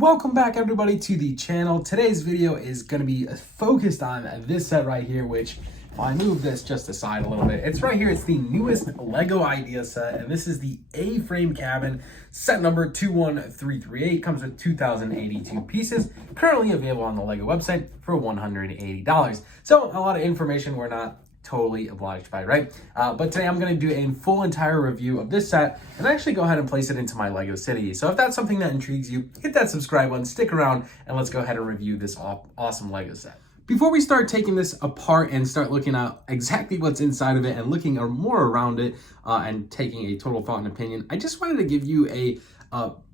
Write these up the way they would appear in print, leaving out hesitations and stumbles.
Welcome back everybody to the channel. Today's video is going to be focused on this set right here, which if I move this just aside a little bit, it's right here. It's the newest Lego idea set, and this is the A-frame cabin set number 21338. Comes with 2,082 pieces, currently available on the Lego website for $180. So a lot of information we're not totally obliged by, right? But today I'm going to do a full entire review of this set and actually go ahead and place it into my Lego city. So if that's something that intrigues you, hit that subscribe button, stick around, and let's go ahead and review this awesome Lego set. Before we start taking this apart and start looking at exactly what's inside of it and looking more around it and taking a total thought and opinion, I just wanted to give you a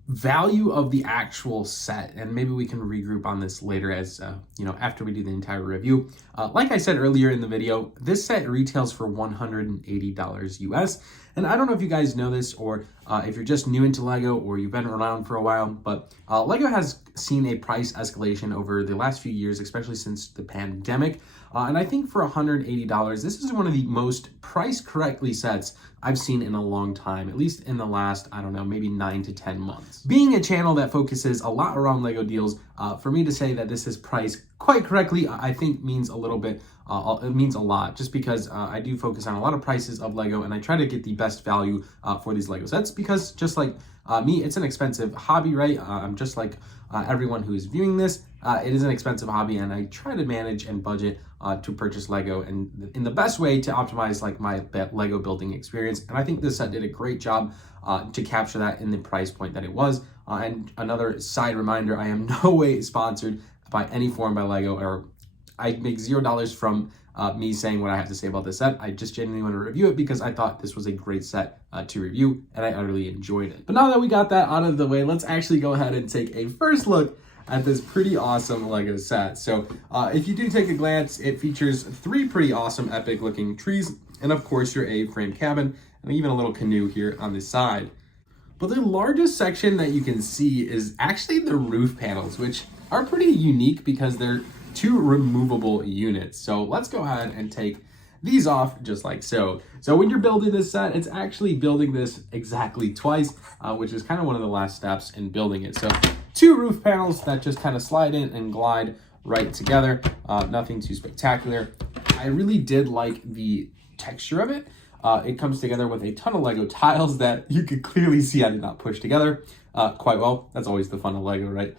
value of the actual set, and maybe we can regroup on this later as after we do the entire review. Like I said earlier in the video, this set retails for $180 US, and I don't know if you guys know this or if you're just new into Lego or you've been around for a while, but Lego has seen a price escalation over the last few years, especially since the pandemic. And I think for $180, this is one of the most price correctly sets I've seen in a long time, at least in the last, I don't know, maybe 9 to 10 months. Being a channel that focuses a lot around Lego deals, for me to say that this is priced quite correctly, I think means a little bit, it means a lot, just because I do focus on a lot of prices of Lego and I try to get the best value for these Lego sets, because just like me, it's an expensive hobby, right? I'm just like everyone who is viewing this, it is an expensive hobby, and I try to manage and budget to purchase Lego and in the best way to optimize like my Lego building experience. And I think this set did a great job to capture that in the price point that it was. And another side reminder, I am no way sponsored by any form by Lego, or I make $0 from me saying what I have to say about this set. I just genuinely want to review it because I thought this was a great set to review, and I utterly enjoyed it. But now that we got that out of the way, let's actually go ahead and take a first look at this pretty awesome Lego set. So if you do take a glance, it features 3 pretty awesome epic looking trees, and of course your A-frame cabin, and even a little canoe here on the side. But the largest section that you can see is actually the roof panels, which are pretty unique because they're 2 removable units. So let's go ahead and take these off just like so. So when you're building this set, it's actually building this exactly twice, which is kind of one of the last steps in building it. So 2 roof panels that just kind of slide in and glide right together. Nothing too spectacular. I really did like the texture of it. It comes together with a ton of Lego tiles that you could clearly see I did not push together quite well. That's always the fun of Lego, right?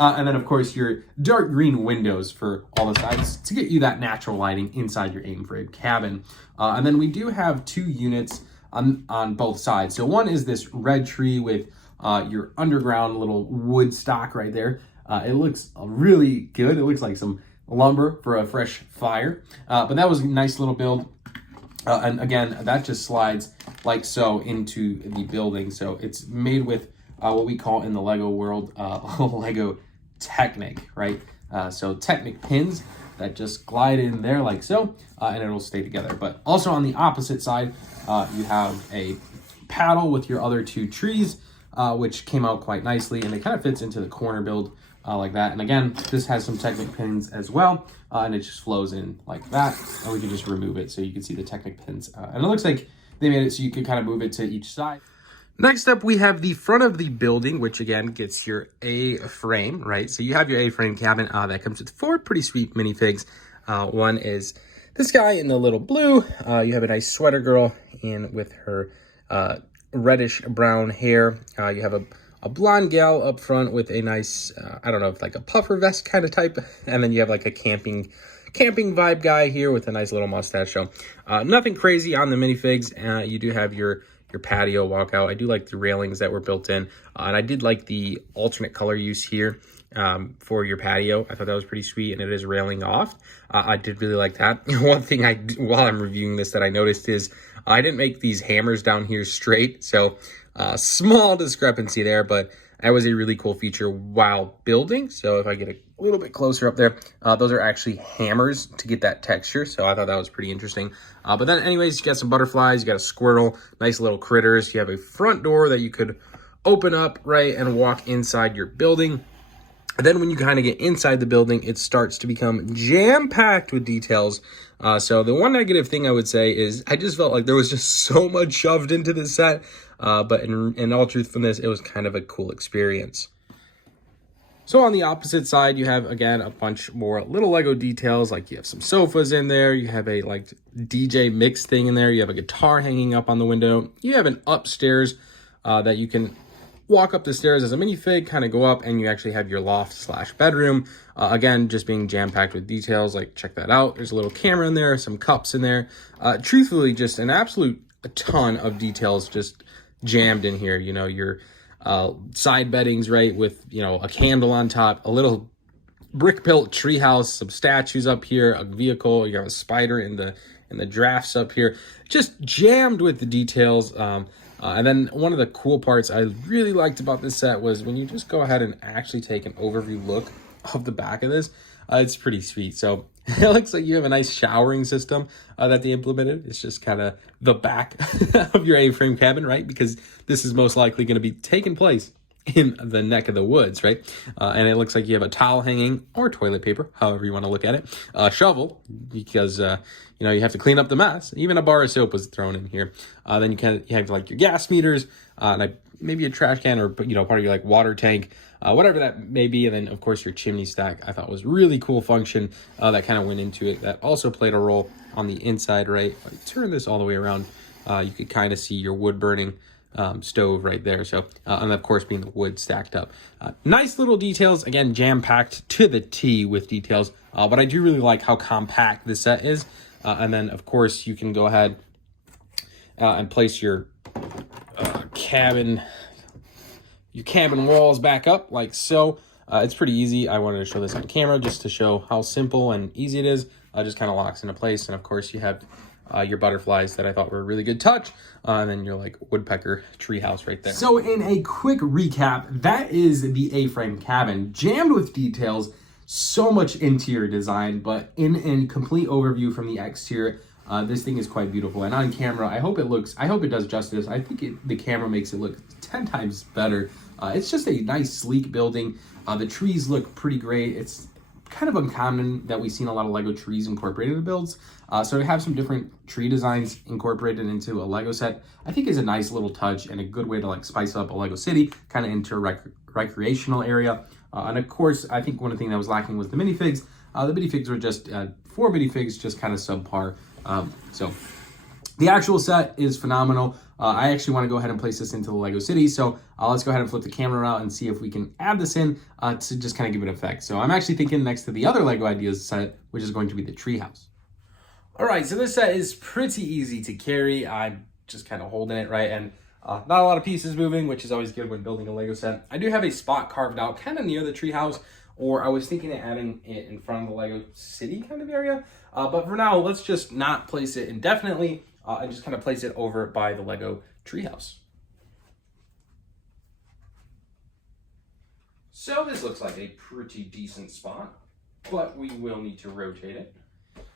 And then of course your dark green windows for all the sides to get you that natural lighting inside your A-frame cabin. And then we do have 2 units on both sides. So one is this red tree with your underground little wood stock right there. It looks really good. It looks like some lumber for a fresh fire. But that was a nice little build. And again, that just slides like so into the building. So it's made with what we call in the Lego world, Lego Technic, right? So Technic pins that just glide in there like so, and it'll stay together. But also on the opposite side, you have a paddle with your other 2 trees, which came out quite nicely, and it kind of fits into the corner build like that. And again, this has some Technic pins as well, and it just flows in like that, and we can just remove it so you can see the Technic pins. And it looks like they made it so you can kind of move it to each side. Next up, we have the front of the building, which again gets your A-frame, right? So you have your A-frame cabin that comes with 4 pretty sweet minifigs. One is this guy in the little blue. You have a nice sweater girl in with her reddish brown hair. You have a blonde gal up front with a nice, I don't know, like a puffer vest kind of type. And then you have like a camping vibe guy here with a nice little mustache. So nothing crazy on the minifigs. You do have your patio walkout. I do like the railings that were built in. And I did like the alternate color use here for your patio. I thought that was pretty sweet, and it is railing off. I did really like that. One thing while I'm reviewing this that I noticed is I didn't make these hammers down here straight. So small discrepancy there, but that was a really cool feature while building. So if I get a little bit closer up there, those are actually hammers to get that texture. So I thought that was pretty interesting. But then anyways, you got some butterflies, you got a squirrel, nice little critters. You have a front door that you could open up, right, and walk inside your building. And then when you kind of get inside the building, it starts to become jam-packed with details. So the one negative thing I would say is I just felt like there was just so much shoved into this set. But in all truthfulness, it was kind of a cool experience. So on the opposite side, you have, again, a bunch more little Lego details, like you have some sofas in there, you have a like DJ mix thing in there, you have a guitar hanging up on the window, you have an upstairs that you can walk up the stairs as a minifig, kind of go up, and you actually have your loft slash bedroom. Again, just being jam-packed with details, like check that out. There's a little camera in there, some cups in there. Truthfully, just an absolute ton of details just jammed in here. You know, your side beddings, right, with, you know, a candle on top, a little brick-built treehouse, some statues up here, a vehicle, you have a spider in the drafts up here, just jammed with the details. And then one of the cool parts I really liked about this set was when you just go ahead and actually take an overview look of the back of this, it's pretty sweet. So it looks like you have a nice showering system that they implemented. It's just kind of the back of your A-frame cabin, right? Because this is most likely going to be taking place in the neck of the woods, right? And it looks like you have a towel hanging, or toilet paper, however you want to look at it, a shovel, because you know, you have to clean up the mess. Even a bar of soap was thrown in here. Then you have like your gas meters, and maybe a trash can, or, you know, part of your like water tank, whatever that may be. And then of course your chimney stack, I thought was really cool function that kind of went into it, that also played a role on the inside, right? If I turn this all the way around, you could kind of see your wood burning stove right there. So and of course being the wood stacked up, nice little details, again jam-packed to the T with details, but I do really like how compact this set is. And then of course you can go ahead and place your cabin walls back up like so. It's pretty easy. I wanted to show this on camera just to show how simple and easy it is. Just kind of locks into place. And of course you have your butterflies that I thought were a really good touch. And then your like woodpecker treehouse right there. So in a quick recap, that is the A-frame cabin, jammed with details, so much interior design, but in a complete overview from the exterior, this thing is quite beautiful. And on camera, I hope it does justice. I think the camera makes it look 10 times better. It's just a nice, sleek building. The trees look pretty great. It's kind of uncommon that we've seen a lot of Lego trees incorporated in builds. So to have some different tree designs incorporated into a Lego set, I think is a nice little touch and a good way to like spice up a Lego city, kind of into a recreational area. And of course, I think one of the things that was lacking was the minifigs. The minifigs were just, 4 minifigs, just kind of subpar. So the actual set is phenomenal. I actually want to go ahead and place this into the Lego City. So let's go ahead and flip the camera out and see if we can add this in to just kind of give it effect. So I'm actually thinking next to the other Lego Ideas set, which is going to be the treehouse. All right, so this set is pretty easy to carry. I'm just kind of holding it, right? And not a lot of pieces moving, which is always good when building a Lego set. I do have a spot carved out kind of near the treehouse, or I was thinking of adding it in front of the Lego City kind of area. But for now, let's just not place it indefinitely and just kind of place it over by the Lego treehouse. So this looks like a pretty decent spot, but we will need to rotate it.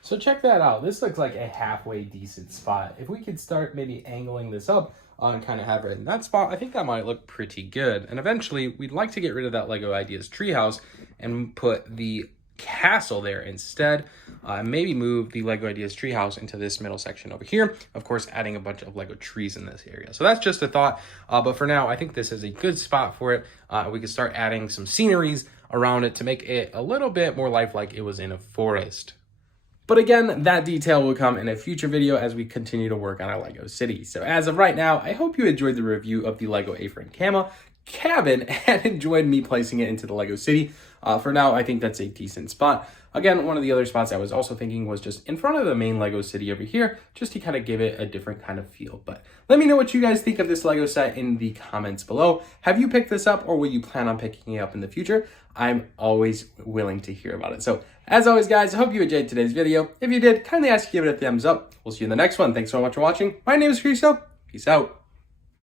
So check that out. This looks like a halfway decent spot. If we could start maybe angling this up and kind of have it in that spot, I think that might look pretty good. And eventually we'd like to get rid of that Lego Ideas treehouse and put the castle there instead. Maybe move the Lego Ideas treehouse into this middle section over here. Of course, adding a bunch of Lego trees in this area. So that's just a thought. But for now, I think this is a good spot for it. We could start adding some sceneries around it to make it a little bit more lifelike it was in a forest. But again, that detail will come in a future video as we continue to work on our Lego City. So as of right now, I hope you enjoyed the review of the Lego A-frame cabin and enjoyed me placing it into the Lego City. For now, I think that's a decent spot. Again, one of the other spots I was also thinking was just in front of the main Lego City over here, just to kind of give it a different kind of feel. But let me know what you guys think of this Lego set in the comments below. Have you picked this up, or will you plan on picking it up in the future? I'm always willing to hear about it. So as always, guys, I hope you enjoyed today's video. If you did, kindly ask to give it a thumbs up. We'll see you in the next one. Thanks so much for watching. My name is Cristo. Peace out.